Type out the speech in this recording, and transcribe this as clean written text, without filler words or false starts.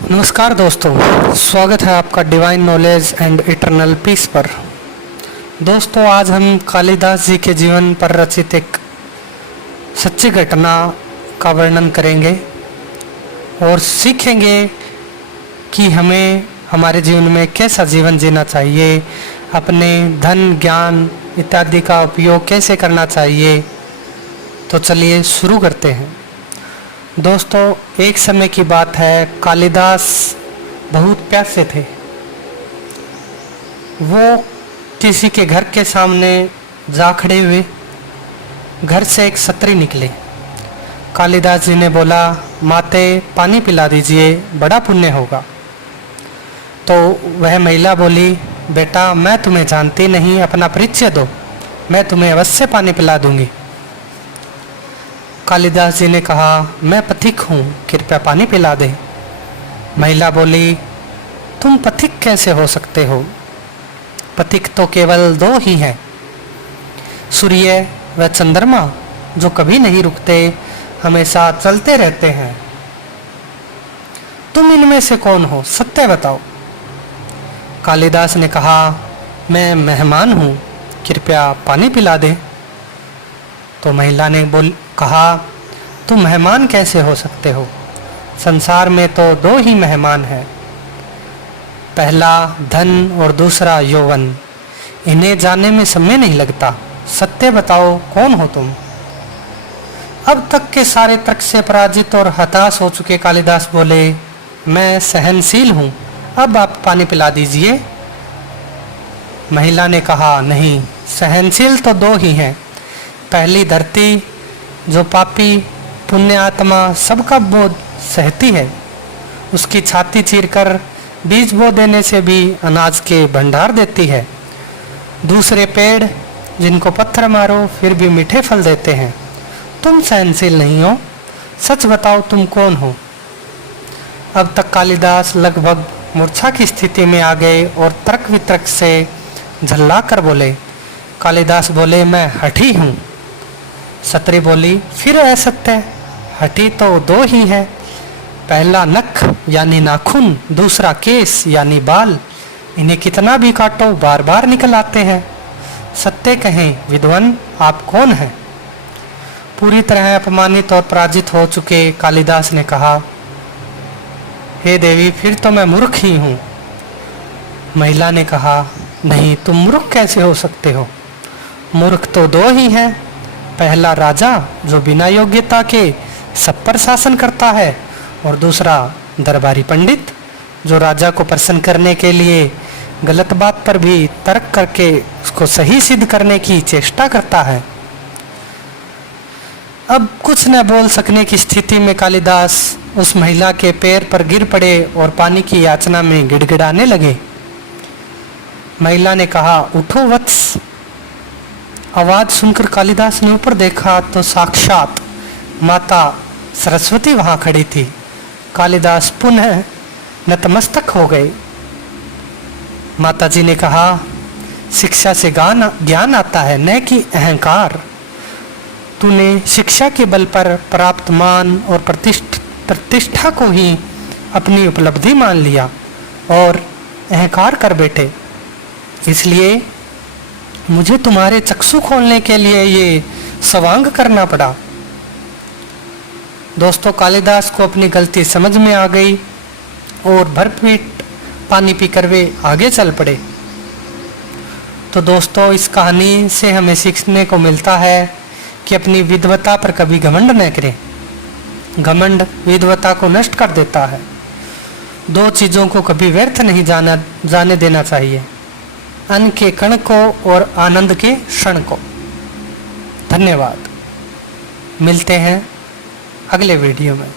नमस्कार दोस्तों, स्वागत है आपका divine knowledge and eternal peace पर। दोस्तों, आज हम कालिदास जी के जीवन पर रचित एक सच्ची घटना का वर्णन करेंगे और सीखेंगे कि हमें हमारे जीवन में कैसा जीवन जीना चाहिए, अपने धन ज्ञान इत्यादि का उपयोग कैसे करना चाहिए। तो चलिए शुरू करते हैं। दोस्तों, एक समय की बात है, कालिदास बहुत प्यासे थे। वो किसी के घर के सामने जा खड़े हुए। घर से एक सत्री निकले। कालिदास जी ने बोला, माते पानी पिला दीजिए, बड़ा पुण्य होगा। तो वह महिला बोली, बेटा मैं तुम्हें जानती नहीं, अपना परिचय दो, मैं तुम्हें अवश्य पानी पिला दूंगी। कालिदास जी ने कहा, मैं पथिक हूँ, कृपया पानी पिला दे। महिला बोली, तुम पथिक कैसे हो सकते हो? पथिक तो केवल दो ही हैं, सूर्य व चंद्रमा, जो कभी नहीं रुकते, हमेशा चलते रहते हैं। तुम इनमें से कौन हो, सत्य बताओ। कालिदास ने कहा, मैं मेहमान हूँ, कृपया पानी पिला दे। तो महिला ने कहा, तुम मेहमान कैसे हो सकते हो? संसार में तो दो ही मेहमान हैं, पहला धन और दूसरा यौवन। इन्हें जानने में समय नहीं लगता, सत्य बताओ कौन हो तुम? अब तक के सारे तर्क से पराजित और हताश हो चुके कालिदास बोले, मैं सहनशील हूँ, अब आप पानी पिला दीजिए। महिला ने कहा, नहीं, सहनशील तो दो ही हैं। पहली धरती, जो पापी पुण्य आत्मा सबका बोझ सहती है, उसकी छाती चीरकर बीज बो देने से भी अनाज के भंडार देती है। दूसरे पेड़, जिनको पत्थर मारो फिर भी मीठे फल देते हैं। तुम सहनशील नहीं हो, सच बताओ तुम कौन हो? अब तक कालिदास लगभग मूर्छा की स्थिति में आ गए और तर्क वितर्क से झल्ला कर बोले। कालिदास बोले, मैं हठी हूँ। सत्री बोली, फिर असत्य, हठी तो दो ही है, पहला नख यानी नाखून, दूसरा केस यानी बाल। इन्हें कितना भी काटो बार बार निकल आते हैं। सत्य कहें विद्वान, आप कौन हैं? पूरी तरह अपमानित और पराजित हो चुके कालिदास ने कहा, हे देवी, फिर तो मैं मूर्ख ही हूँ। महिला ने कहा, नहीं, तुम मूर्ख कैसे हो सकते हो? मूर्ख तो दो ही हैं, पहला राजा, जो बिना योग्यता के सब पर शासन करता है, और दूसरा दरबारी पंडित, जो राजा को प्रसन्न करने के लिए गलत बात पर भी तर्क करके उसको सही सिद्ध करने की चेष्टा करता है। अब कुछ न बोल सकने की स्थिति में कालिदास उस महिला के पैर पर गिर पड़े और पानी की याचना में गिड़गिड़ाने लगे। महिला ने कहा, उठो वत्स। आवाज सुनकर कालिदास ने ऊपर देखा तो साक्षात माता सरस्वती वहां खड़ी थी। कालिदास पुनः नतमस्तक हो गए। माता जी ने कहा, शिक्षा से ज्ञान आता है, न कि अहंकार। तूने शिक्षा के बल पर प्राप्त मान और प्रतिष्ठा को ही अपनी उपलब्धि मान लिया और अहंकार कर बैठे। इसलिए मुझे तुम्हारे चक्षु खोलने के लिए ये सवांग करना पड़ा। दोस्तों, कालिदास को अपनी गलती समझ में आ गई और भरपेट पानी पीकर वे आगे चल पड़े। तो दोस्तों, इस कहानी से हमें सीखने को मिलता है कि अपनी विद्वता पर कभी घमंड न करें। घमंड विद्वता को नष्ट कर देता है। दो चीज़ों को कभी व्यर्थ नहीं जाने देना चाहिए, अन्न के कण को और आनंद के क्षण को। धन्यवाद। मिलते हैं अगले वीडियो में।